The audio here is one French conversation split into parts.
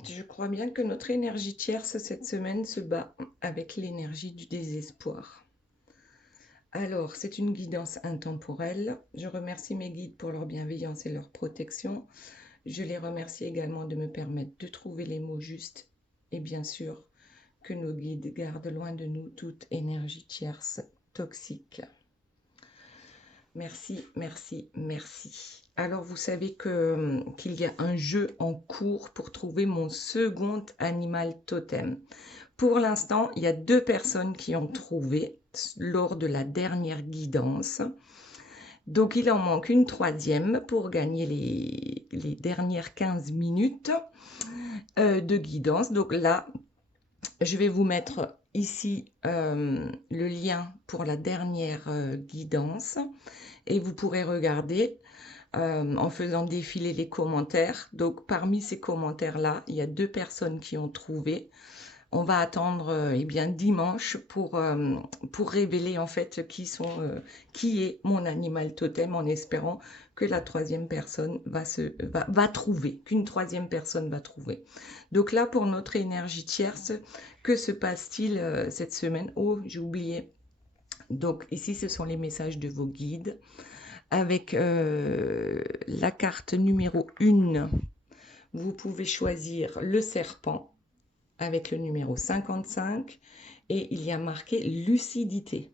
Je crois bien que notre énergie tierce cette semaine se bat avec l'énergie du désespoir. Alors, c'est une guidance intemporelle. Je remercie mes guides pour leur bienveillance et leur protection. Je les remercie également de me permettre de trouver les mots justes et bien sûr que nos guides gardent loin de nous toute énergie tierce toxique. Merci, merci, merci. Alors, vous savez qu'il y a un jeu en cours pour trouver mon second animal totem. Pour l'instant, il y a 2 personnes qui ont trouvé lors de la dernière guidance. Donc, il en manque une troisième pour gagner les dernières 15 minutes de guidance. Donc là, je vais vous mettre ici le lien pour la dernière guidance et vous pourrez regarder en faisant défiler les commentaires. Donc parmi ces commentaires-là, il y a 2 personnes qui ont trouvé. On va attendre eh bien, dimanche pour révéler en fait qui est mon animal totem en espérant que la troisième personne va trouver, qu'une troisième personne va trouver. Donc là, pour notre énergie tierce, que se passe-t-il cette semaine? Oh, j'ai oublié. Donc ici, ce sont les messages de vos guides. Avec la carte numéro 1, vous pouvez choisir le serpent avec le numéro 55 et il y a marqué lucidité.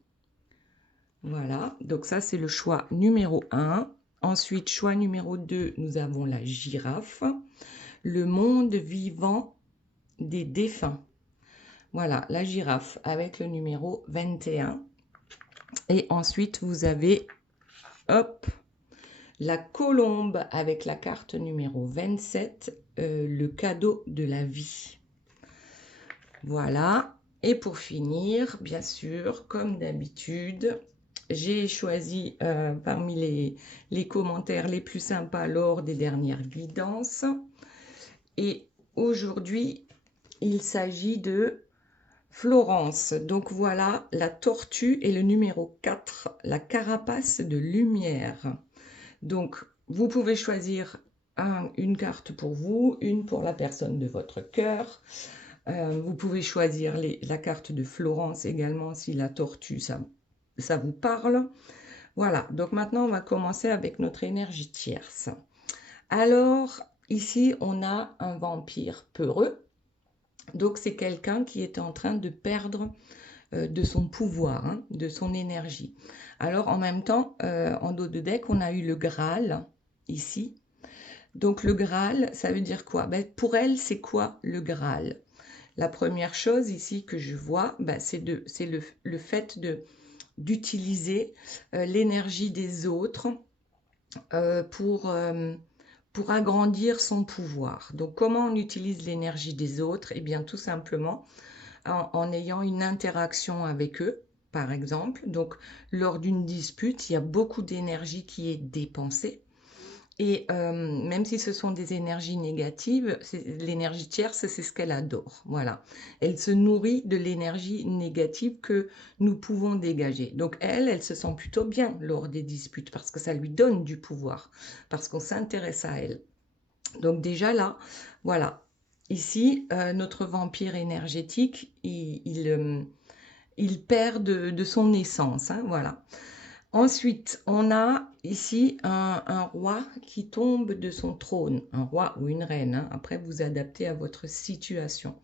Voilà, donc ça c'est le choix numéro 1. Ensuite, choix numéro 2, nous avons la girafe, le monde vivant des défunts. Voilà, la girafe avec le numéro 21. Et ensuite, vous avez, hop, la colombe avec la carte numéro 27, le cadeau de la vie. Voilà, et pour finir, bien sûr, comme d'habitude, j'ai choisi parmi les commentaires les plus sympas lors des dernières guidances. Et aujourd'hui, il s'agit de Florence. Donc voilà, la tortue et le numéro 4, la carapace de lumière. Donc, vous pouvez choisir une carte pour vous, une pour la personne de votre cœur. Vous pouvez choisir la carte de Florence également si la tortue, ça vous parle. Voilà, donc maintenant on va commencer avec notre énergie tierce. Alors, ici on a un vampire peureux. Donc c'est quelqu'un qui est en train de perdre de son pouvoir, hein, de son énergie. Alors en même temps, en dos de deck, on a eu le Graal ici. Donc le Graal, ça veut dire quoi? Ben, pour elle, c'est quoi le Graal? La première chose ici que je vois, ben, c'est le fait d'utiliser l'énergie des autres pour agrandir son pouvoir. Donc comment on utilise l'énergie des autres? Eh bien tout simplement en ayant une interaction avec eux, par exemple. Donc, lors d'une dispute, il y a beaucoup d'énergie qui est dépensée. Et même si ce sont des énergies négatives, l'énergie tierce, c'est ce qu'elle adore. Voilà. Elle se nourrit de l'énergie négative que nous pouvons dégager. Donc, elle se sent plutôt bien lors des disputes parce que ça lui donne du pouvoir, parce qu'on s'intéresse à elle. Donc déjà là, voilà. Ici, notre vampire énergétique, il perd de son essence, hein, voilà. Ensuite, on a ici un roi qui tombe de son trône, un roi ou une reine, hein. Après, vous adaptez à votre situation.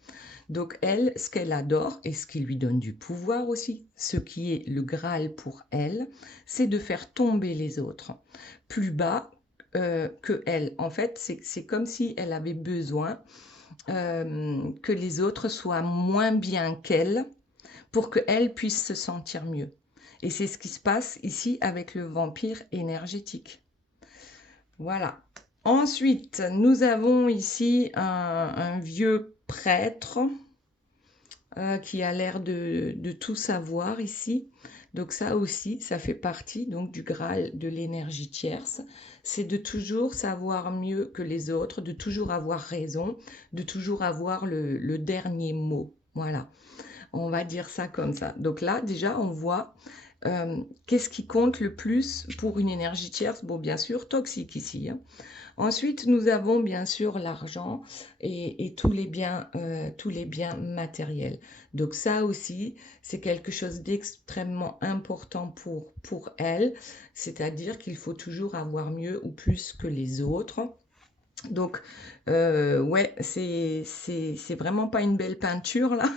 Donc elle, ce qu'elle adore et ce qui lui donne du pouvoir aussi, ce qui est le Graal pour elle, c'est de faire tomber les autres plus bas que elle. En fait, c'est comme si elle avait besoin que les autres soient moins bien qu'elle pour qu'elle puisse se sentir mieux. Et c'est ce qui se passe ici avec le vampire énergétique. Voilà. Ensuite, nous avons ici un vieux prêtre qui a l'air de tout savoir ici. Donc ça aussi, ça fait partie donc du Graal de l'énergie tierce. C'est de toujours savoir mieux que les autres, de toujours avoir raison, de toujours avoir le dernier mot. Voilà, on va dire ça comme ça. Donc là, déjà, on voit qu'est-ce qui compte le plus pour une énergie tierce. Bon, bien sûr, toxique ici, hein. Ensuite, nous avons bien sûr l'argent et tous les biens matériels. Donc ça aussi, c'est quelque chose d'extrêmement important pour elle, c'est-à-dire qu'il faut toujours avoir mieux ou plus que les autres. Donc, ouais, c'est vraiment pas une belle peinture là.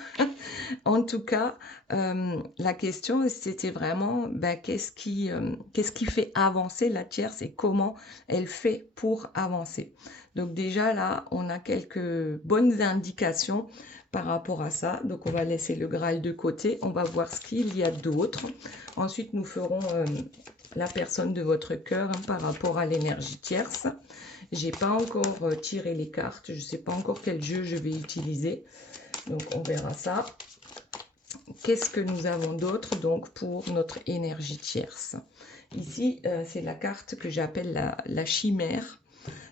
En tout cas, la question, c'était vraiment bah, qu'est-ce qui fait avancer la tierce et comment elle fait pour avancer. Donc déjà là, on a quelques bonnes indications par rapport à ça. Donc on va laisser le Graal de côté, on va voir ce qu'il y a d'autre. Ensuite, nous ferons la personne de votre cœur hein, par rapport à l'énergie tierce. J'ai pas encore tiré les cartes, je sais pas encore quel jeu je vais utiliser. Donc on verra ça. Qu'est-ce que nous avons d'autre donc pour notre énergie tierce? Ici, c'est la carte que j'appelle la chimère.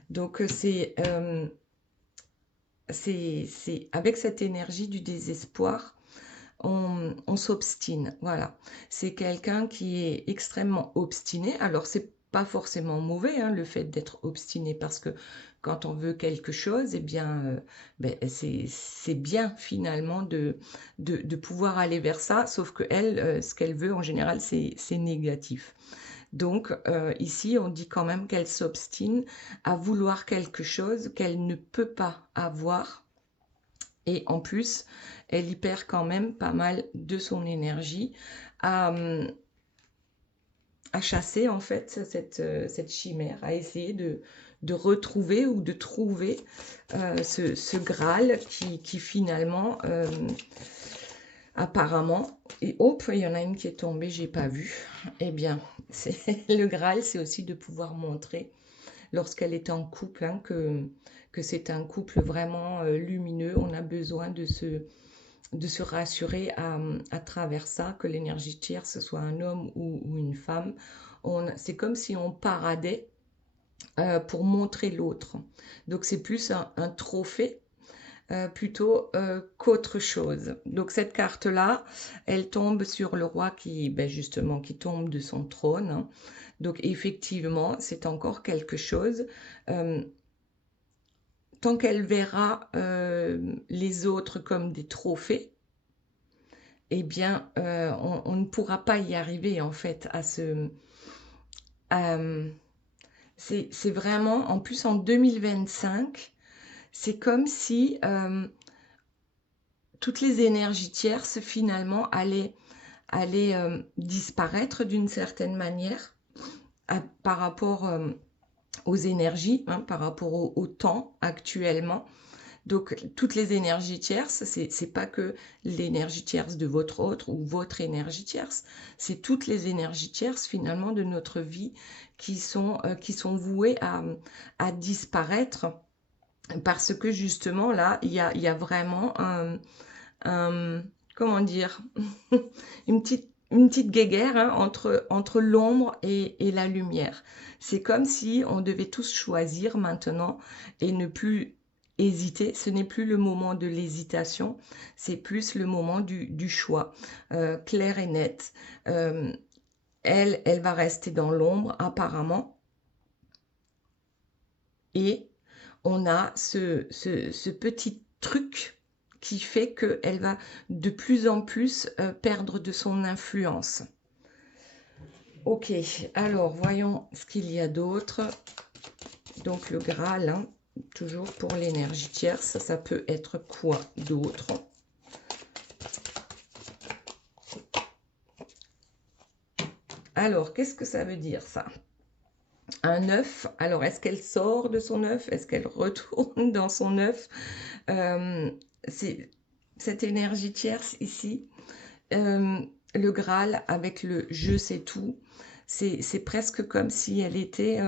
Donc, c'est avec cette énergie du désespoir, on s'obstine. Voilà. C'est quelqu'un qui est extrêmement obstiné. Alors, c'est pas forcément mauvais, hein, le fait d'être obstiné, parce que quand on veut quelque chose, eh bien, ben, c'est bien finalement de pouvoir aller vers ça, sauf que elle, ce qu'elle veut en général, c'est négatif. Donc ici, on dit quand même qu'elle s'obstine à vouloir quelque chose qu'elle ne peut pas avoir. Et en plus, elle y perd quand même pas mal de son énergie à chasser en fait cette chimère, à essayer de retrouver ou de trouver ce Graal qui finalement, apparemment, et hop, il y en a une qui est tombée, j'ai pas vu. Eh bien, le Graal, c'est aussi de pouvoir montrer lorsqu'elle est en couple hein, que c'est un couple vraiment lumineux. On a besoin de se rassurer à travers ça, que l'énergie tierce, soit un homme ou une femme. C'est comme si on paradait pour montrer l'autre. Donc c'est plus un trophée plutôt qu'autre chose. Donc cette carte-là, elle tombe sur le roi qui, ben justement, qui tombe de son trône. Hein. Donc effectivement, c'est encore quelque chose. Tant qu'elle verra les autres comme des trophées, eh bien, on ne pourra pas y arriver en fait à ce... c'est vraiment, en plus en 2025, c'est comme si toutes les énergies tierces finalement allaient disparaître d'une certaine manière par rapport aux énergies, hein, par rapport au temps actuellement. Donc, toutes les énergies tierces, c'est pas que l'énergie tierce de votre autre ou votre énergie tierce, c'est toutes les énergies tierces finalement de notre vie qui sont vouées à disparaître parce que justement là, il y a vraiment comment dire, une petite guéguerre hein, entre l'ombre et la lumière. C'est comme si on devait tous choisir maintenant et ne plus hésiter. Ce n'est plus le moment de l'hésitation, c'est plus le moment du choix, clair et net. Elle va rester dans l'ombre apparemment. Et on a ce petit truc qui fait qu'elle va de plus en plus perdre de son influence. Ok, alors voyons ce qu'il y a d'autre. Donc le Graal, hein, toujours pour l'énergie tierce, ça peut être quoi d'autre? Alors, qu'est-ce que ça veut dire ça? Un œuf, alors est-ce qu'elle sort de son œuf? Est-ce qu'elle retourne dans son œuf? C'est cette énergie tierce ici, le Graal avec le je sais tout, c'est presque comme si elle était,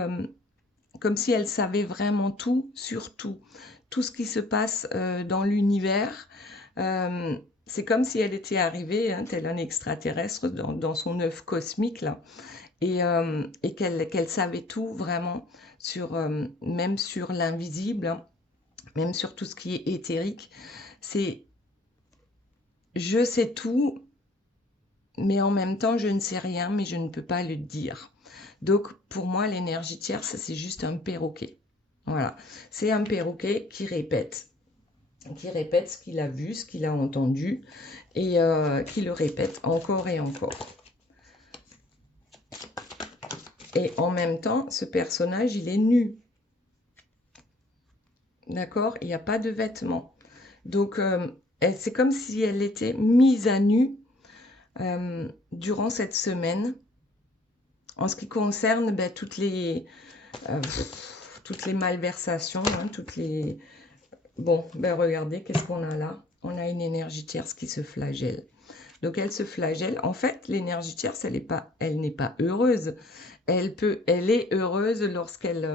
comme si elle savait vraiment tout sur tout, tout ce qui se passe dans l'univers. C'est comme si elle était arrivée, hein, tel un extraterrestre, dans son œuf cosmique là, et qu'elle savait tout vraiment sur, même sur l'invisible, hein, même sur tout ce qui est éthérique. C'est je sais tout, mais en même temps, je ne sais rien, mais je ne peux pas le dire. Donc, pour moi, l'énergie tierce, c'est juste un perroquet. Voilà, c'est un perroquet qui répète ce qu'il a vu, ce qu'il a entendu, et qui le répète encore et encore. Et en même temps, ce personnage, il est nu. D'accord? Il n'y a pas de vêtements. Donc, c'est comme si elle était mise à nu durant cette semaine. En ce qui concerne toutes les malversations, hein, toutes les... Bon, regardez, qu'est-ce qu'on a là? On a une énergie tierce qui se flagelle. Donc, elle se flagelle. En fait, l'énergie tierce, elle n'est pas heureuse. Elle est heureuse lorsqu'elle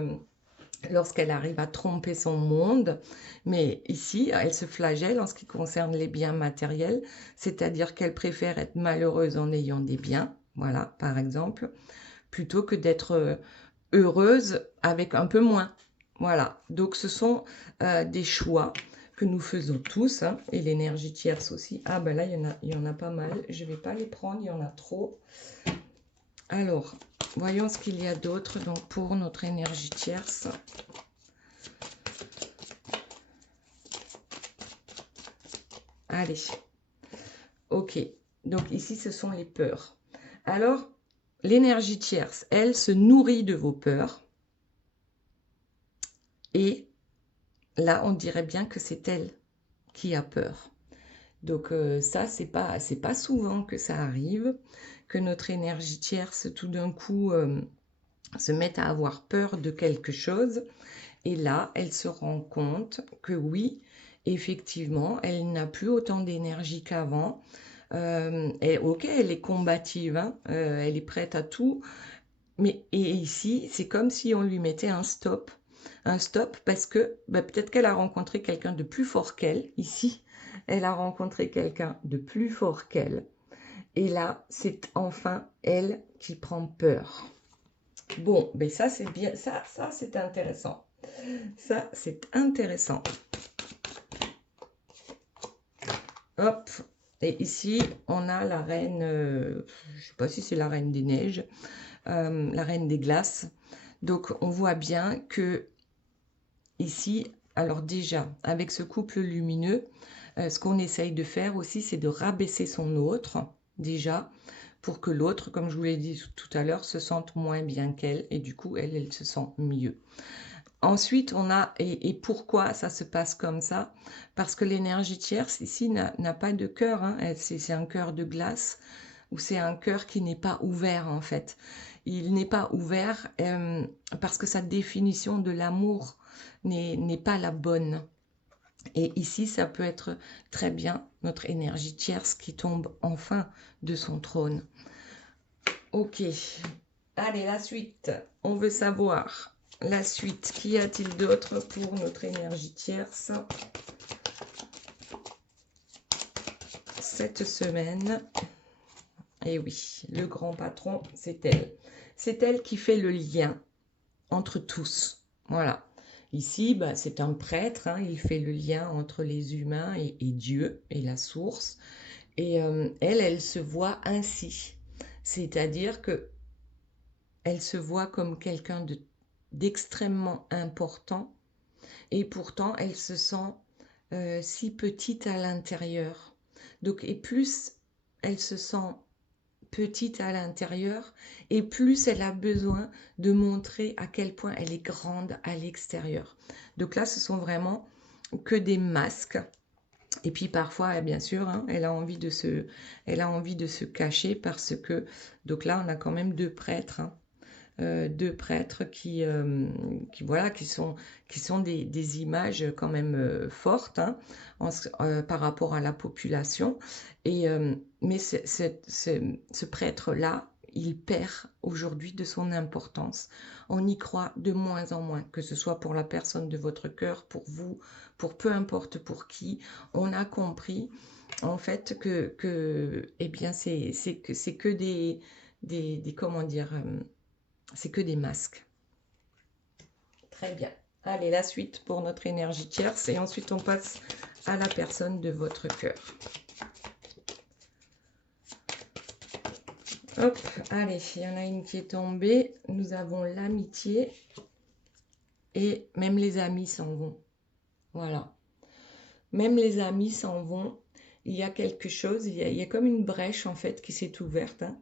arrive à tromper son monde. Mais ici, elle se flagelle en ce qui concerne les biens matériels. C'est-à-dire qu'elle préfère être malheureuse en ayant des biens. Voilà, par exemple, plutôt que d'être heureuse avec un peu moins. Voilà, donc ce sont des choix que nous faisons tous, hein, et l'énergie tierce aussi. Ah ben là, il y en a pas mal. Je ne vais pas les prendre, il y en a trop. Alors, voyons ce qu'il y a d'autre donc pour notre énergie tierce. Allez, ok. Donc ici, ce sont les peurs. Alors, l'énergie tierce, elle, se nourrit de vos peurs. Et là, on dirait bien que c'est elle qui a peur. Donc ça, c'est pas souvent que ça arrive, que notre énergie tierce, tout d'un coup, se mette à avoir peur de quelque chose. Et là, elle se rend compte que oui, effectivement, elle n'a plus autant d'énergie qu'avant. Ok, elle est combative, hein, elle est prête à tout. Mais et ici, c'est comme si on lui mettait un stop. Un stop parce que peut-être qu'elle a rencontré quelqu'un de plus fort qu'elle. Ici, elle a rencontré quelqu'un de plus fort qu'elle. Et là, c'est enfin elle qui prend peur. Bon, mais ça, c'est bien. Ça c'est intéressant. Ça, c'est intéressant. Hop. Et ici, on a la reine, je ne sais pas si c'est la reine des neiges, la reine des glaces. Donc, on voit bien que ici, alors déjà, avec ce couple lumineux, ce qu'on essaye de faire aussi, c'est de rabaisser son autre, déjà, pour que l'autre, comme je vous l'ai dit tout à l'heure, se sente moins bien qu'elle, et du coup, elle se sent mieux. Ensuite, on a, et pourquoi ça se passe comme ça? Parce que l'énergie tierce, ici, n'a pas de cœur, hein. C'est un cœur de glace, ou c'est un cœur qui n'est pas ouvert, en fait. Il n'est pas ouvert parce que sa définition de l'amour n'est pas la bonne. Et ici, ça peut être très bien notre énergie tierce qui tombe enfin de son trône. Ok, allez, la suite. On veut savoir la suite. Qu'y a-t-il d'autre pour notre énergie tierce cette semaine? Et oui, le grand patron, c'est elle. C'est elle qui fait le lien entre tous. Voilà. Ici, c'est un prêtre, hein, il fait le lien entre les humains et Dieu et la source. Et elle se voit ainsi. C'est-à-dire que elle se voit comme quelqu'un d'extrêmement important et pourtant elle se sent si petite à l'intérieur. Donc, et plus elle se sent petite à l'intérieur et plus elle a besoin de montrer à quel point elle est grande à l'extérieur. Donc là, ce sont vraiment que des masques. Et puis parfois, bien sûr, hein, elle a envie de se cacher parce que, donc là, on a quand même deux prêtres, hein, deux prêtres voilà, qui sont des images quand même fortes, hein, par rapport à la population. Et, mais ce prêtre-là, il perd aujourd'hui de son importance. On y croit de moins en moins, que ce soit pour la personne de votre cœur, pour vous, pour peu importe pour qui. On a compris en fait que eh bien c'est que des comment dire, c'est que des masques. Très bien. Allez, la suite pour notre énergie tierce et ensuite on passe à la personne de votre cœur. Hop, allez, il y en a une qui est tombée. Nous avons l'amitié. et même les amis s'en vont. Voilà. Même les amis s'en vont. Il y a quelque chose, il y a comme une brèche en fait qui s'est ouverte, hein,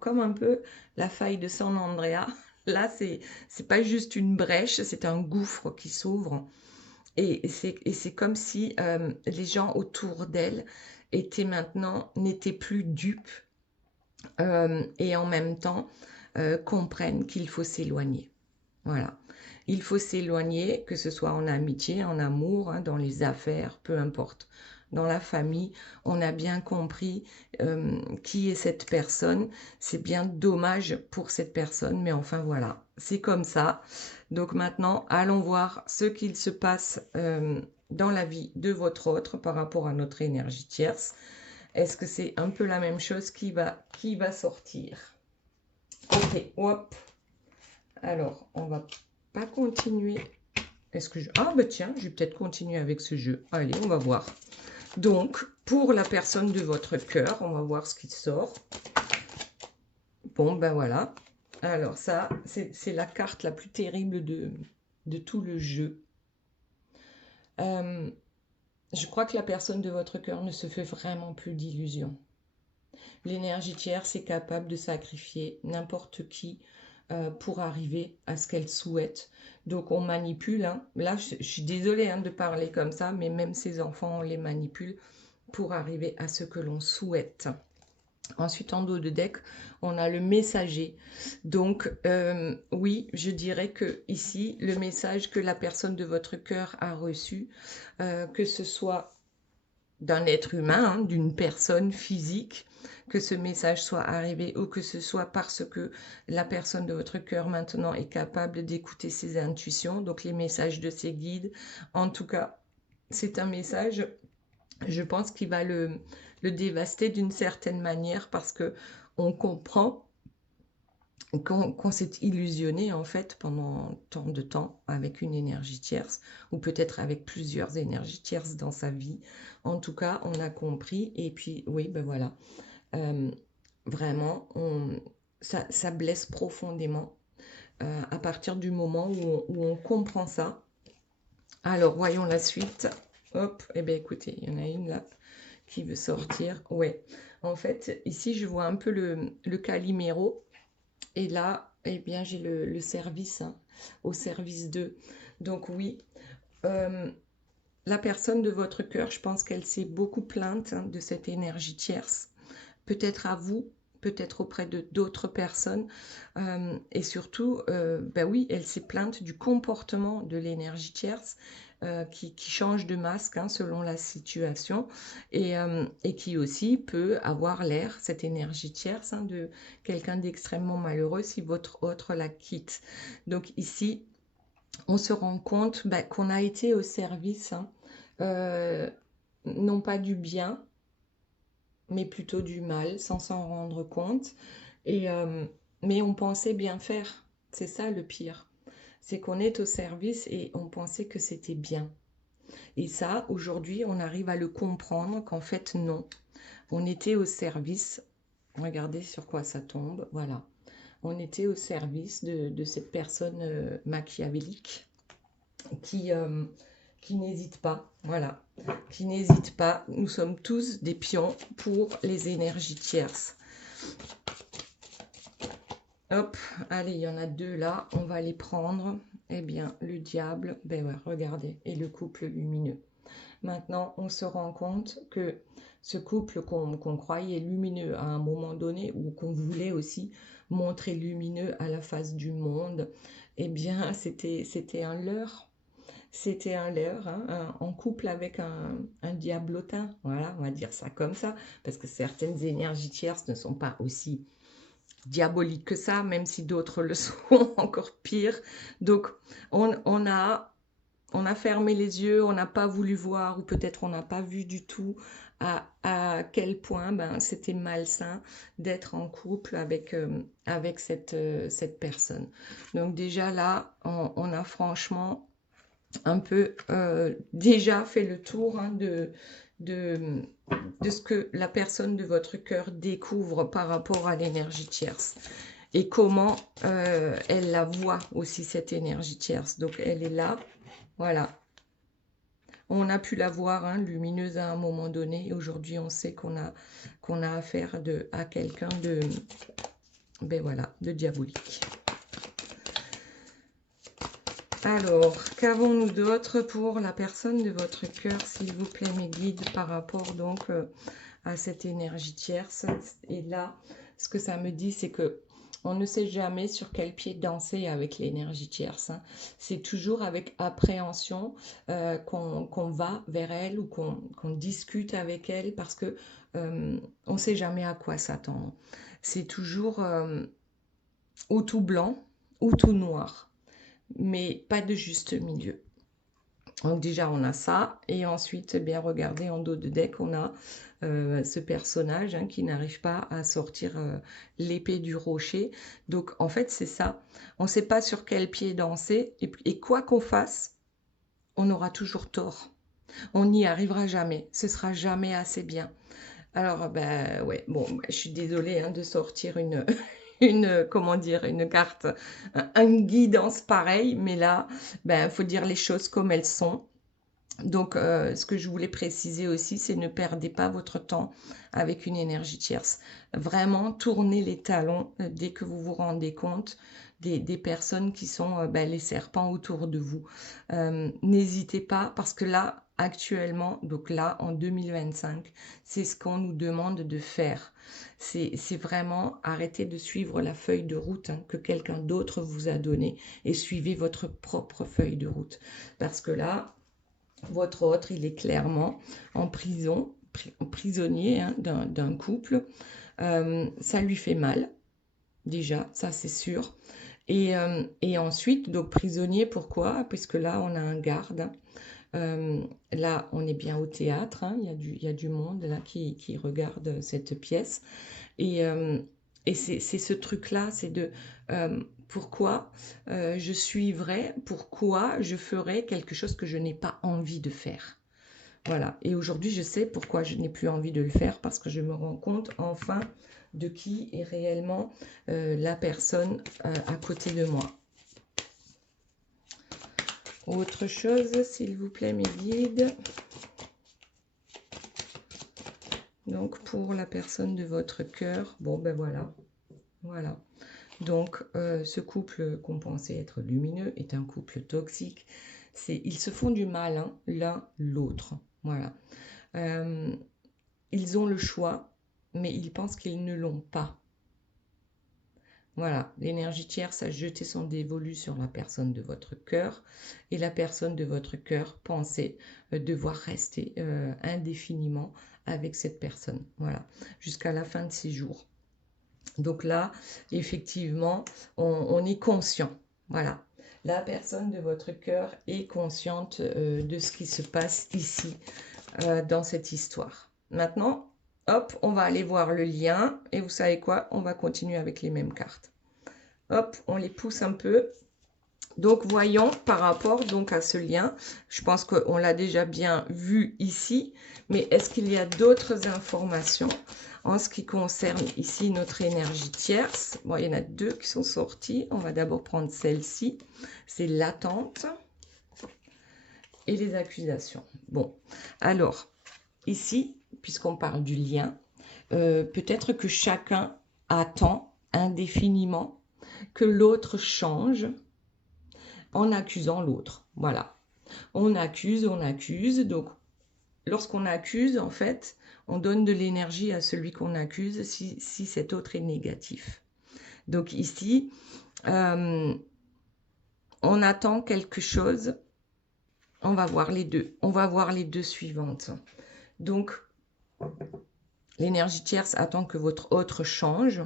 comme un peu la faille de San Andrea. Là, c'est pas juste une brèche, c'est un gouffre qui s'ouvre. Et c'est comme si les gens autour d'elle n'étaient plus dupes et en même temps comprennent qu'il faut s'éloigner. Voilà. Il faut s'éloigner, que ce soit en amitié, en amour, hein, dans les affaires, peu importe. Dans la famille, on a bien compris qui est cette personne. C'est bien dommage pour cette personne, mais enfin voilà, c'est comme ça. Donc maintenant, allons voir ce qu'il se passe dans la vie de votre autre par rapport à notre énergie tierce. Est-ce que c'est un peu la même chose qui va sortir? Ok, hop. Alors, on va pas continuer. Est-ce que je... Ah bah tiens, je vais peut-être continuer avec ce jeu. Allez, on va voir. Donc, pour la personne de votre cœur, on va voir ce qui sort. Bon, ben voilà. Alors ça, c'est la carte la plus terrible de tout le jeu. Je crois que la personne de votre cœur ne se fait vraiment plus d'illusions. L'énergie tierce est capable de sacrifier n'importe qui pour arriver à ce qu'elle souhaite. Donc on manipule, hein. Là je suis désolée hein, de parler comme ça, mais même ces enfants, on les manipule pour arriver à ce que l'on souhaite. Ensuite, en dos de deck, on a le messager. Donc, oui, je dirais que ici, le message que la personne de votre cœur a reçu, que ce soit d'un être humain, hein, d'une personne physique, que ce message soit arrivé ou que ce soit parce que la personne de votre cœur maintenant est capable d'écouter ses intuitions, donc les messages de ses guides. En tout cas, c'est un message, je pense, qui va le dévaster d'une certaine manière parce que on comprend qu'on s'est illusionné en fait pendant tant de temps avec une énergie tierce ou peut-être avec plusieurs énergies tierces dans sa vie. En tout cas, on a compris et puis oui, ben voilà, vraiment, ça blesse profondément à partir du moment où on comprend ça. Alors, voyons la suite. Hop, et bien écoutez, il y en a une là qui veut sortir. Ouais, en fait, ici, je vois un peu le Calimero. Et là, eh bien, j'ai le service, hein, au service d'eux. Donc oui, la personne de votre cœur, je pense qu'elle s'est beaucoup plainte hein, de cette énergie tierce. Peut-être à vous, peut-être auprès de d'autres personnes. Et surtout, ben oui, elle s'est plainte du comportement de l'énergie tierce qui change de masque hein, selon la situation et qui aussi peut avoir l'air, cette énergie tierce, hein, de quelqu'un d'extrêmement malheureux si votre autre la quitte. Donc ici, on se rend compte ben, qu'on a été au service, hein, non pas du bien, mais plutôt du mal, sans s'en rendre compte. Et, mais on pensait bien faire. C'est ça le pire. C'est qu'on est au service et on pensait que c'était bien. Et ça, aujourd'hui, on arrive à le comprendre qu'en fait, non. On était au service. Regardez sur quoi ça tombe. Voilà. On était au service de cette personne machiavélique qui n'hésite pas. Voilà. Qui n'hésite pas. Nous sommes tous des pions pour les énergies tierces. Hop, allez, il y en a deux là, on va les prendre. Eh bien, le diable, ben ouais, regardez, et le couple lumineux. Maintenant, on se rend compte que ce couple qu'on croyait lumineux à un moment donné, ou qu'on voulait aussi montrer lumineux à la face du monde, eh bien, c'était un leurre. C'était un leurre, hein, en couple avec un diablotin. Voilà, on va dire ça comme ça, parce que certaines énergies tierces ne sont pas aussi diabolique que ça, même si d'autres le sont encore pire. Donc, on a fermé les yeux, on n'a pas voulu voir, ou peut-être on n'a pas vu du tout à quel point ben, c'était malsain d'être en couple avec, avec cette personne. Donc déjà là, on a franchement un peu déjà fait le tour hein, de ce que la personne de votre cœur découvre par rapport à l'énergie tierce. et comment elle la voit aussi, cette énergie tierce. Donc, elle est là, voilà. On a pu la voir, hein, lumineuse à un moment donné. Et aujourd'hui, on sait qu'on a affaire à quelqu'un de, ben voilà, de diabolique. Alors, qu'avons-nous d'autre pour la personne de votre cœur, s'il vous plaît, mes guides, par rapport donc à cette énergie tierce? Et là, ce que ça me dit, c'est que on ne sait jamais sur quel pied danser avec l'énergie tierce, hein. C'est toujours avec appréhension qu'on va vers elle ou qu'on discute avec elle, parce que on ne sait jamais à quoi s'attendre. C'est toujours ou tout blanc ou tout noir, mais pas de juste milieu. Donc déjà, on a ça. Et ensuite, eh bien, regardez en dos de deck, on a ce personnage, hein, qui n'arrive pas à sortir l'épée du rocher. Donc, en fait, c'est ça. On ne sait pas sur quel pied danser. Et quoi qu'on fasse, on aura toujours tort. On n'y arrivera jamais. Ce sera jamais assez bien. Alors, ben ouais, bon, je suis désolée, hein, de sortir comment dire, une carte, une guidance pareille, mais là, ben, faut dire les choses comme elles sont. Donc, ce que je voulais préciser aussi, c'est ne perdez pas votre temps avec une énergie tierce. Vraiment, tournez les talons dès que vous vous rendez compte des personnes qui sont ben, les serpents autour de vous. N'hésitez pas, parce que là, actuellement, donc là, en 2025, c'est ce qu'on nous demande de faire. C'est vraiment arrêter de suivre la feuille de route, hein, que quelqu'un d'autre vous a donnée, et suivez votre propre feuille de route. Parce que là, votre autre, il est clairement en prison, prisonnier, hein, d'un couple. Ça lui fait mal, déjà, ça c'est sûr. Et ensuite, donc prisonnier, pourquoi? Puisque là, on a un garde. Là, on est bien au théâtre, hein, il y a du monde là qui regarde cette pièce. Et, c'est ce truc-là, c'est de pourquoi je suivrai, pourquoi je ferai quelque chose que je n'ai pas envie de faire. Voilà. Et aujourd'hui, je sais pourquoi je n'ai plus envie de le faire, parce que je me rends compte enfin de qui est réellement la personne à côté de moi. Autre chose, s'il vous plaît, mes guides. Donc, pour la personne de votre cœur, bon, ben voilà. Voilà. Donc, ce couple qu'on pensait être lumineux est un couple toxique. Ils se font du mal, hein, l'un l'autre. Voilà. Ils ont le choix, mais ils pensent qu'ils ne l'ont pas. Voilà, l'énergie tierce a jeté son dévolu sur la personne de votre cœur, et la personne de votre cœur pensait devoir rester indéfiniment avec cette personne. Voilà, jusqu'à la fin de ses jours. Donc là, effectivement, on est conscient. Voilà, la personne de votre cœur est consciente de ce qui se passe ici, dans cette histoire. Maintenant, hop, on va aller voir le lien. Et vous savez quoi? On va continuer avec les mêmes cartes. Hop, on les pousse un peu. Donc, voyons par rapport donc à ce lien. Je pense qu'on l'a déjà bien vu ici. Mais est-ce qu'il y a d'autres informations en ce qui concerne ici notre énergie tierce? Bon, il y en a deux qui sont sorties. On va d'abord prendre celle-ci. C'est l'attente et les accusations. Bon, alors, ici, puisqu'on parle du lien, peut-être que chacun attend indéfiniment que l'autre change en accusant l'autre. Voilà. On accuse, on accuse. Donc, lorsqu'on accuse, en fait, on donne de l'énergie à celui qu'on accuse si cet autre est négatif. Donc ici, on attend quelque chose. On va voir les deux. On va voir les deux suivantes. Donc, l'énergie tierce attend que votre autre change.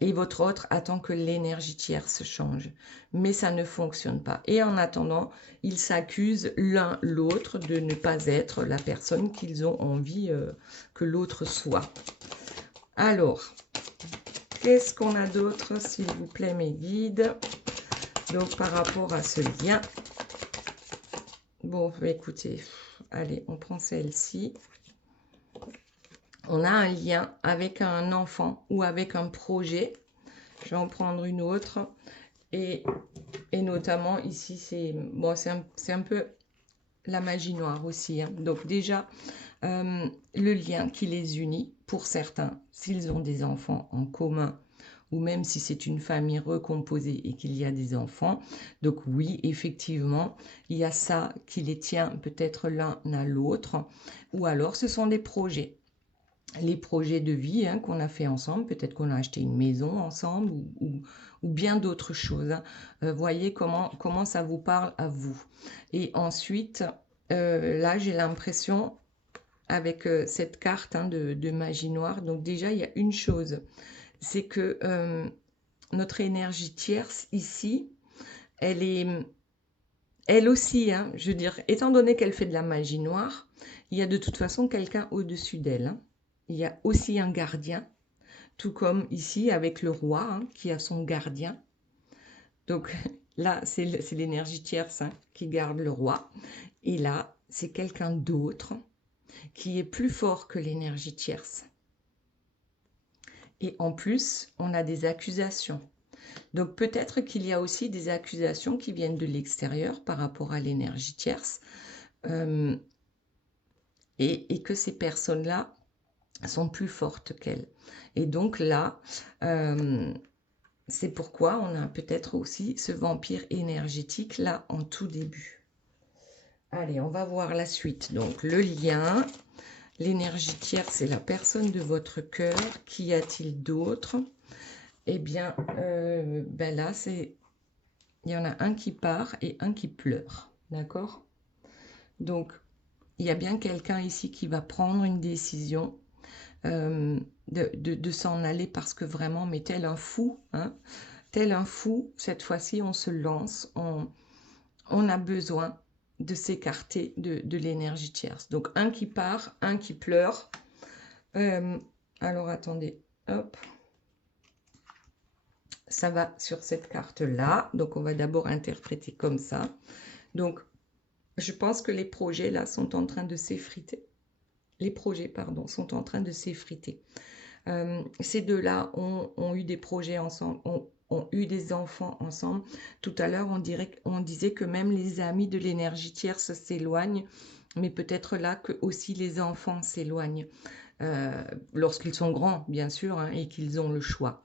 Et votre autre attend que l'énergie tierce change. Mais ça ne fonctionne pas. Et en attendant, ils s'accusent l'un l'autre de ne pas être la personne qu'ils ont envie que l'autre soit. Alors, qu'est-ce qu'on a d'autre, s'il vous plaît, mes guides? Donc, par rapport à ce lien. Bon, écoutez, allez, on prend celle-ci. On a un lien avec un enfant ou avec un projet je vais en prendre une autre. Et notamment ici, c'est bon, c'est un peu la magie noire aussi, hein. Donc déjà, le lien qui les unit, pour certains, s'ils ont des enfants en commun, ou même si c'est une famille recomposée et qu'il y a des enfants. Donc oui, effectivement, il y a ça qui les tient peut-être l'un à l'autre, ou alors ce sont des projets. Les projets de vie, hein, qu'on a fait ensemble, peut-être qu'on a acheté une maison ensemble ou bien d'autres choses, hein. Voyez comment ça vous parle à vous. Et ensuite, là, j'ai l'impression, avec cette carte, hein, de magie noire, donc déjà, il y a une chose, c'est que notre énergie tierce ici, elle est, elle aussi, hein, je veux dire, étant donné qu'elle fait de la magie noire, il y a de toute façon quelqu'un au-dessus d'elle, hein. Il y a aussi un gardien, tout comme ici avec le roi, hein, qui a son gardien. Donc là, c'est l'énergie tierce, hein, qui garde le roi. Et là, c'est quelqu'un d'autre qui est plus fort que l'énergie tierce. Et en plus, on a des accusations. Donc peut-être qu'il y a aussi des accusations qui viennent de l'extérieur par rapport à l'énergie tierce. Et que ces personnes-là sont plus fortes qu'elles. Et donc là, c'est pourquoi on a peut-être aussi ce vampire énergétique là en tout début. Allez, on va voir la suite. Donc le lien, l'énergie tierce, c'est la personne de votre cœur. Qu'y a-t-il d'autre? Eh bien, ben là, il y en a un qui part et un qui pleure. D'accord? Donc, il y a bien quelqu'un ici qui va prendre une décision de s'en aller parce que vraiment, mais tel un fou, hein, tel un fou, cette fois-ci, on se lance, on a besoin de s'écarter de l'énergie tierce. Donc, un qui part, un qui pleure. Alors, attendez, hop. Ça va sur cette carte-là. Donc, on va d'abord interpréter comme ça. Donc, je pense que les projets, là, sont en train de s'effriter. Les projets, pardon, sont en train de s'effriter. Ces deux-là ont eu des projets ensemble, ont eu des enfants ensemble. Tout à l'heure, on disait que même les amis de l'énergie tierce s'éloignent, mais peut-être là que aussi les enfants s'éloignent, lorsqu'ils sont grands, bien sûr, hein, et qu'ils ont le choix.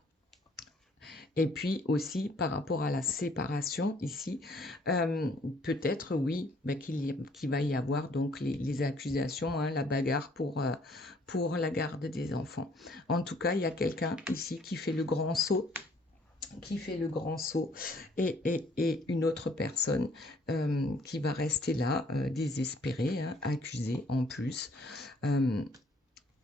Et puis aussi par rapport à la séparation ici, peut-être oui, qu'il va y avoir donc les accusations, hein, la bagarre pour la garde des enfants. En tout cas, il y a quelqu'un ici qui fait le grand saut, et une autre personne qui va rester là, désespérée, hein, accusée en plus.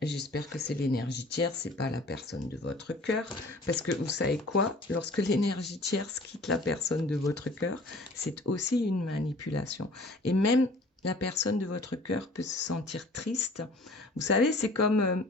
J'espère que c'est l'énergie tierce, c'est pas la personne de votre cœur. Parce que vous savez quoi? Lorsque l'énergie tierce quitte la personne de votre cœur, c'est aussi une manipulation. Et même la personne de votre cœur peut se sentir triste. Vous savez, c'est comme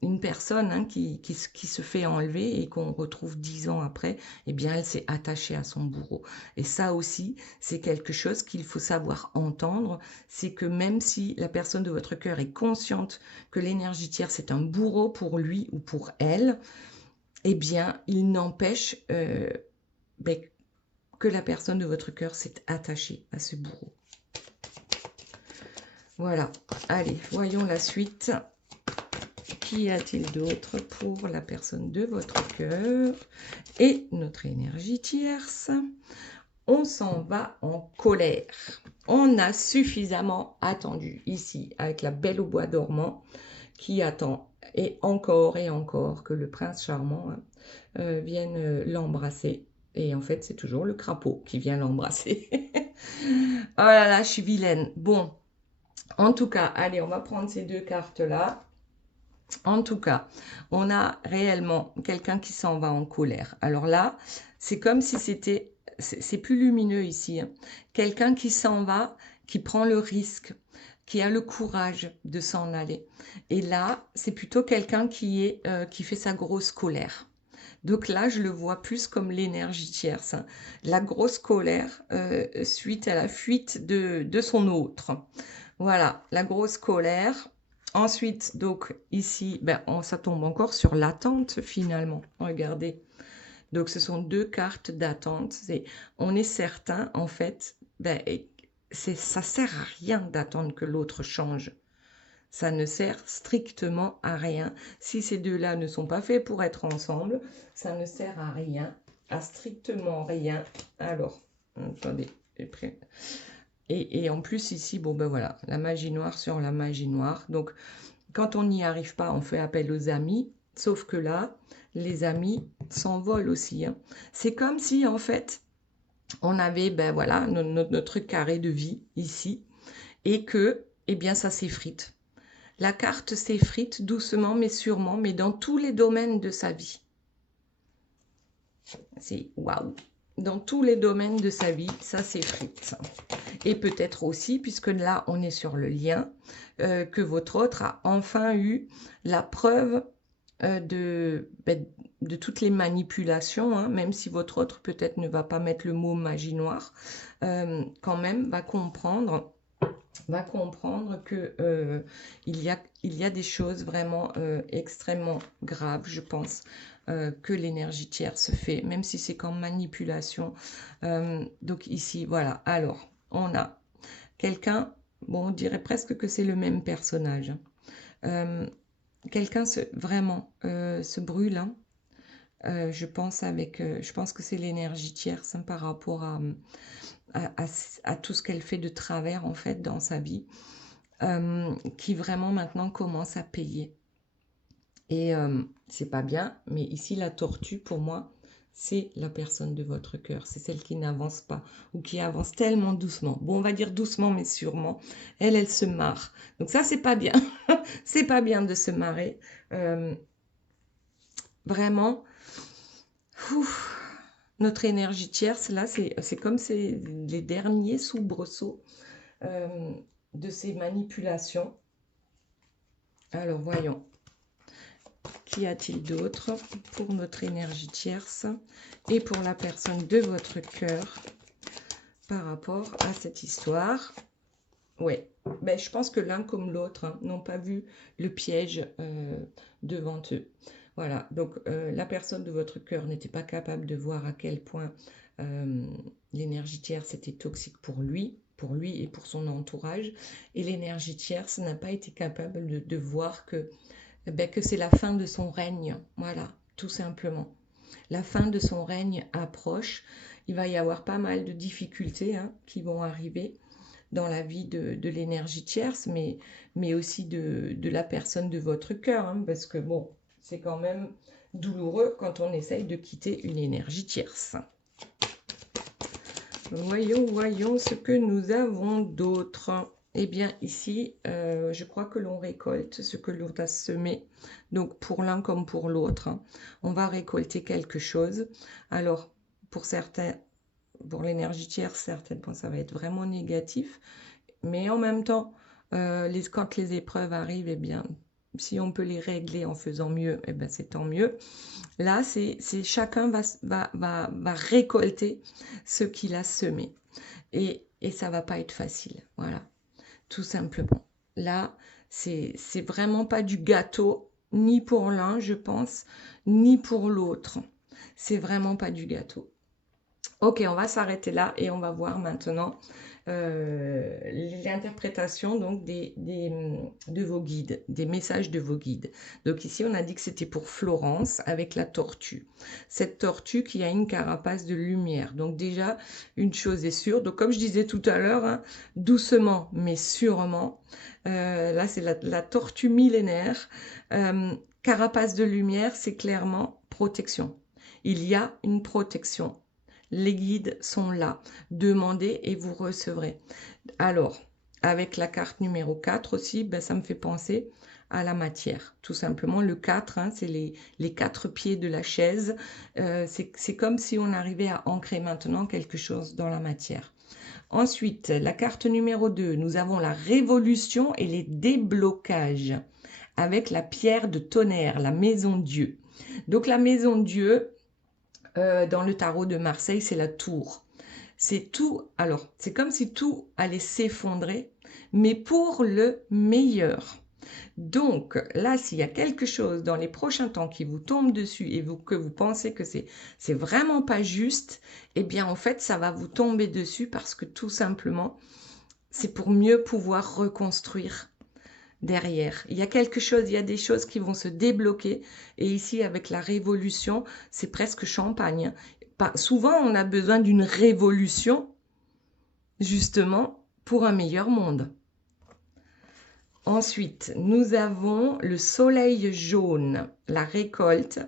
une personne, hein, qui se fait enlever et qu'on retrouve 10 ans après, eh bien, elle s'est attachée à son bourreau. Et ça aussi, c'est quelque chose qu'il faut savoir entendre, c'est que même si la personne de votre cœur est consciente que l'énergie tierce est un bourreau pour lui ou pour elle, eh bien, il n'empêche que la personne de votre cœur s'est attachée à ce bourreau. Voilà. Allez, voyons la suite. Qu'y a-t-il d'autre pour la personne de votre cœur et notre énergie tierce? On s'en va en colère. On a suffisamment attendu ici avec la Belle au bois dormant qui attend et encore que le prince charmant, hein, vienne l'embrasser. Et en fait, c'est toujours le crapaud qui vient l'embrasser. Oh là là, je suis vilaine. Bon, en tout cas, allez, on va prendre ces deux cartes-là. En tout cas, on a réellement quelqu'un qui s'en va en colère. Alors là, c'est comme si c'était, c'est plus lumineux ici, hein. Quelqu'un qui s'en va, qui prend le risque, qui a le courage de s'en aller. Et là, c'est plutôt quelqu'un qui fait sa grosse colère. Donc là, je le vois plus comme l'énergie tierce, hein. La grosse colère suite à la fuite de son autre. Voilà, la grosse colère. Ensuite, donc ici, ben, ça tombe encore sur l'attente finalement. Regardez. Donc ce sont 2 cartes d'attente. On est certain, en fait, ben, ça sert à rien d'attendre que l'autre change. Ça ne sert strictement à rien. Si ces deux-là ne sont pas faits pour être ensemble, ça ne sert à rien, à strictement rien. Alors, attendez, et en plus ici, bon ben voilà, la magie noire sur la magie noire. Donc, quand on n'y arrive pas, on fait appel aux amis. Sauf que là, les amis s'envolent aussi. Hein. C'est comme si, en fait, on avait, ben voilà, notre carré de vie ici, et que, eh bien, ça s'effrite. La carte s'effrite doucement mais sûrement, mais dans tous les domaines de sa vie. C'est waouh! Dans tous les domaines de sa vie, ça s'effrite. Et peut-être aussi, puisque là, on est sur le lien, que votre autre a enfin eu la preuve de toutes les manipulations, hein, même si votre autre peut-être ne va pas mettre le mot magie noire, quand même va comprendre que il y a des choses vraiment extrêmement graves, je pense, que l'énergie tierce fait, même si c'est qu'en manipulation. Donc ici, voilà. Alors, on a quelqu'un, bon, on dirait presque que c'est le même personnage. Quelqu'un vraiment se brûle, hein. Je pense que c'est l'énergie tierce, hein, par rapport à tout ce qu'elle fait de travers en fait dans sa vie, qui vraiment maintenant commence à payer. Et c'est pas bien, mais ici la tortue pour moi, c'est la personne de votre cœur, c'est celle qui n'avance pas ou qui avance tellement doucement. Bon, on va dire doucement mais sûrement. Elle se marre. Donc ça, c'est pas bien. C'est pas bien de se marrer. Vraiment, notre énergie tierce, là, c'est comme c'est les derniers soubresauts de ces manipulations. Alors, voyons. Qu'y a-t-il d'autre pour notre énergie tierce et pour la personne de votre cœur par rapport à cette histoire? Ouais, ben, je pense que l'un comme l'autre, hein, n'ont pas vu le piège devant eux. Voilà, donc la personne de votre cœur n'était pas capable de voir à quel point l'énergie tierce était toxique pour lui et pour son entourage. Et l'énergie tierce n'a pas été capable de voir que c'est la fin de son règne. Voilà, tout simplement. La fin de son règne approche. Il va y avoir pas mal de difficultés, hein, qui vont arriver dans la vie de l'énergie tierce, mais aussi de la personne de votre cœur, hein, parce que bon, c'est quand même douloureux quand on essaye de quitter une énergie tierce. Voyons ce que nous avons d'autre. Eh bien, ici, je crois que l'on récolte ce que l'on a semé. Donc, pour l'un comme pour l'autre, hein, on va récolter quelque chose. Alors, pour certains, pour l'énergie tierce, certaines, ça va être vraiment négatif. Mais en même temps, quand les épreuves arrivent, eh bien, si on peut les régler en faisant mieux, eh bien, c'est tant mieux. Là, chacun va récolter ce qu'il a semé. Et ça va pas être facile. Voilà, tout simplement. Là, c'est vraiment pas du gâteau, ni pour l'un, je pense, ni pour l'autre. C'est vraiment pas du gâteau. Ok, on va s'arrêter là et on va voir maintenant l'interprétation donc de vos guides, des messages de vos guides. Donc ici, on a dit que c'était pour Florence avec la tortue. Cette tortue qui a une carapace de lumière. Donc déjà, une chose est sûre. Donc comme je disais tout à l'heure, hein, doucement mais sûrement. Là, c'est la tortue millénaire. Carapace de lumière, c'est clairement protection. Il y a une protection. Les guides sont là. Demandez et vous recevrez. Alors, avec la carte numéro 4 aussi, ça me fait penser à la matière. Tout simplement, le 4, hein, c'est les 4 pieds de la chaise. C'est comme si on arrivait à ancrer maintenant quelque chose dans la matière. Ensuite, la carte numéro 2, nous avons la révolution et les déblocages avec la pierre de tonnerre, la maison Dieu. Donc, la maison Dieu, dans le tarot de Marseille, c'est la tour. C'est tout, alors, c'est comme si tout allait s'effondrer, mais pour le meilleur. Donc là, s'il y a quelque chose dans les prochains temps qui vous tombe dessus et que vous pensez que c'est vraiment pas juste, eh bien en fait, ça va vous tomber dessus parce que tout simplement, c'est pour mieux pouvoir reconstruire derrière. Il y a quelque chose, il y a des choses qui vont se débloquer. Et ici, avec la révolution, c'est presque champagne. Souvent, on a besoin d'une révolution, justement, pour un meilleur monde. Ensuite, nous avons le soleil jaune, la récolte,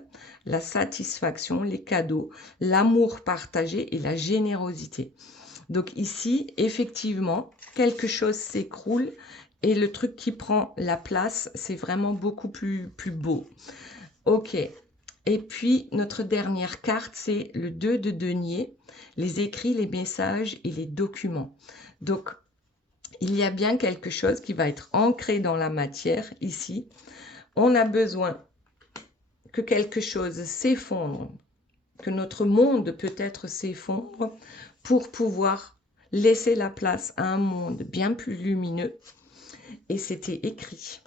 la satisfaction, les cadeaux, l'amour partagé et la générosité. Donc ici, effectivement, quelque chose s'écroule et le truc qui prend la place, c'est vraiment beaucoup plus beau. Ok. Et puis, notre dernière carte, c'est le 2 de denier, les écrits, les messages et les documents. Donc, il y a bien quelque chose qui va être ancré dans la matière ici. On a besoin que quelque chose s'effondre, que notre monde peut-être s'effondre pour pouvoir laisser la place à un monde bien plus lumineux. Et c'était écrit.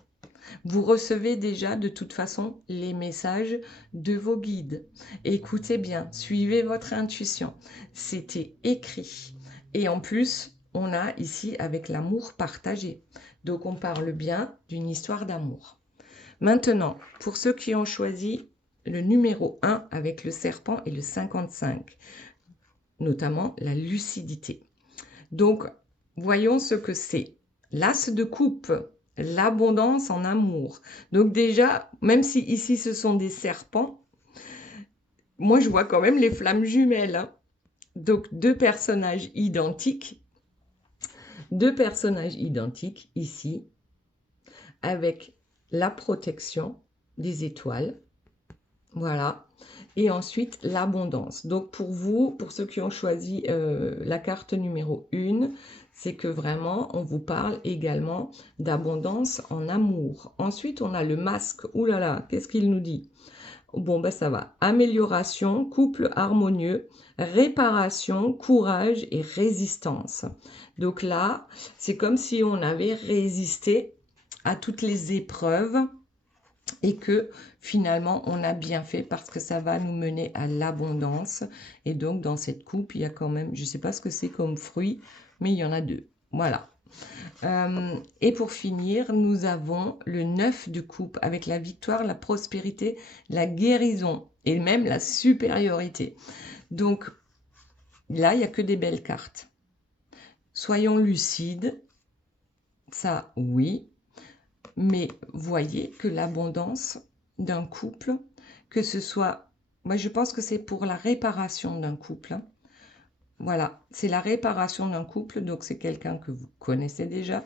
Vous recevez déjà de toute façon les messages de vos guides. Écoutez bien, suivez votre intuition. C'était écrit. Et en plus, on a ici avec l'amour partagé. Donc on parle bien d'une histoire d'amour. Maintenant, pour ceux qui ont choisi le numéro 1 avec le serpent et le 55, notamment la lucidité. Donc, voyons ce que c'est. L'as de coupe, l'abondance en amour. Donc déjà, même si ici ce sont des serpents, moi je vois quand même les flammes jumelles. Hein. Donc deux personnages identiques ici, avec la protection des étoiles. Voilà. Et ensuite, l'abondance. Donc, pour vous, pour ceux qui ont choisi la carte numéro 1, c'est que vraiment, on vous parle également d'abondance en amour. Ensuite, on a le masque. Ouh là là, qu'est-ce qu'il nous dit? Bon, ben ça va. Amélioration, couple harmonieux, réparation, courage et résistance. Donc là, c'est comme si on avait résisté à toutes les épreuves et que finalement on a bien fait parce que ça va nous mener à l'abondance. Et donc dans cette coupe, il y a quand même, je ne sais pas ce que c'est comme fruit, mais il y en a 2. Voilà. Et pour finir, nous avons le 9 de coupe avec la victoire, la prospérité, la guérison et même la supériorité. Donc là, il n'y a que des belles cartes. Soyons lucides, ça oui, mais voyez que l'abondance d'un couple, que ce soit, moi je pense que c'est pour la réparation d'un couple. Hein. Voilà, c'est la réparation d'un couple, donc c'est quelqu'un que vous connaissez déjà,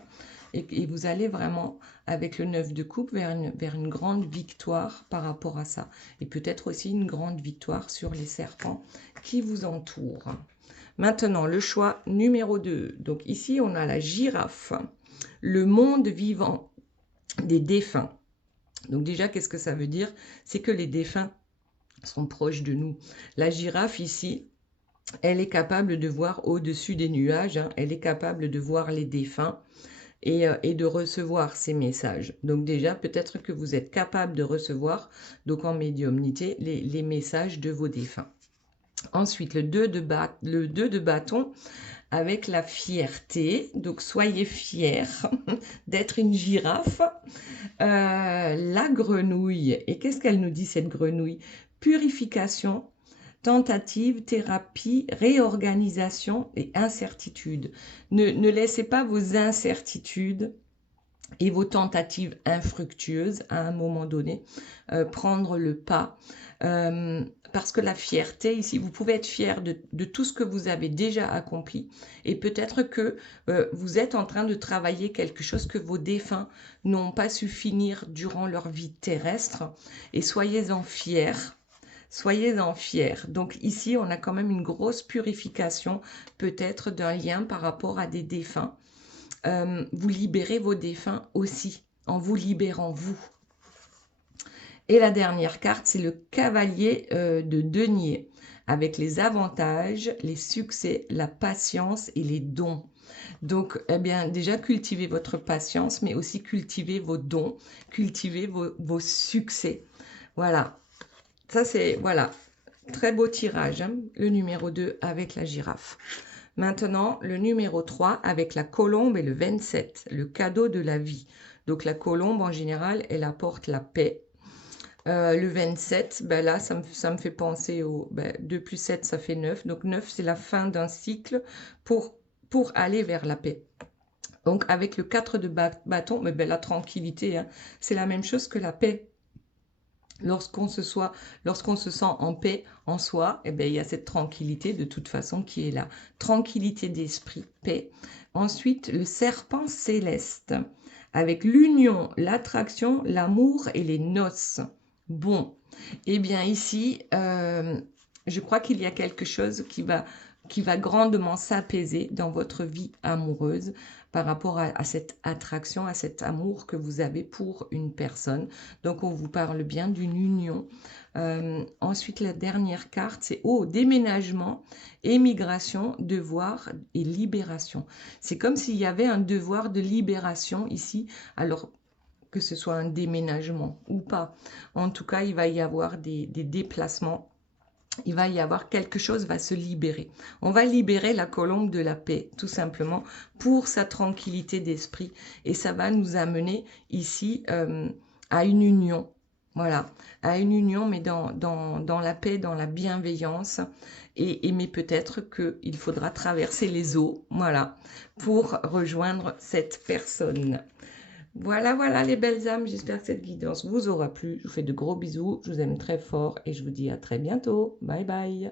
et vous allez vraiment, avec le 9 de coupe, vers une grande victoire par rapport à ça. Et peut-être aussi une grande victoire sur les serpents qui vous entourent. Maintenant, le choix numéro 2. Donc ici, on a la girafe, le monde vivant des défunts. Donc déjà, qu'est-ce que ça veut dire? C'est que les défunts sont proches de nous. La girafe ici, elle est capable de voir au-dessus des nuages, hein. Elle est capable de voir les défunts et de recevoir ces messages. Donc déjà, peut-être que vous êtes capable de recevoir, donc en médiumnité, les messages de vos défunts. Ensuite, le 2 de bâton avec la fierté. Donc, soyez fiers d'être une girafe. La grenouille. Et qu'est-ce qu'elle nous dit, cette grenouille? Purification, tentative, thérapie, réorganisation et incertitude. Ne laissez pas vos incertitudes et vos tentatives infructueuses à un moment donné prendre le pas. Parce que la fierté, ici, vous pouvez être fier de tout ce que vous avez déjà accompli et peut-être que vous êtes en train de travailler quelque chose que vos défunts n'ont pas su finir durant leur vie terrestre et soyez-en fiers. Soyez-en fiers. Donc ici, on a quand même une grosse purification peut-être d'un lien par rapport à des défunts. Vous libérez vos défunts aussi en vous libérant vous. Et la dernière carte, c'est le cavalier de denier, avec les avantages, les succès, la patience et les dons. Donc, eh bien, déjà, cultivez votre patience, mais aussi cultivez vos dons, cultivez vos succès. Voilà, ça c'est, voilà, très beau tirage, hein, le numéro 2 avec la girafe. Maintenant, le numéro 3 avec la colombe et le 27, le cadeau de la vie. Donc, la colombe, en général, elle apporte la paix. Le 27, ben là, ça me fait penser au 2 plus 7, ça fait 9. Donc, 9, c'est la fin d'un cycle pour aller vers la paix. Donc, avec le 4 de bâton, mais ben, la tranquillité, hein, c'est la même chose que la paix. Lorsqu'on se sent en paix en soi, eh bien, il y a cette tranquillité de toute façon qui est là. Tranquillité d'esprit, paix. Ensuite, le serpent céleste, avec l'union, l'attraction, l'amour et les noces. Bon, eh bien ici, je crois qu'il y a quelque chose qui va grandement s'apaiser dans votre vie amoureuse par rapport à cette attraction, à cet amour que vous avez pour une personne. Donc, on vous parle bien d'une union. Ensuite, la dernière carte, c'est déménagement, émigration, devoir et libération. C'est comme s'il y avait un devoir de libération ici. Alors, que ce soit un déménagement ou pas. En tout cas, il va y avoir des déplacements. Il va y avoir quelque chose va se libérer. On va libérer la colombe de la paix, tout simplement, pour sa tranquillité d'esprit. Et ça va nous amener ici à une union. Voilà, à une union, mais dans la paix, dans la bienveillance. Mais peut-être qu'il faudra traverser les eaux, voilà, pour rejoindre cette personne. Voilà, voilà les belles âmes, j'espère que cette guidance vous aura plu. Je vous fais de gros bisous, je vous aime très fort et je vous dis à très bientôt. Bye bye.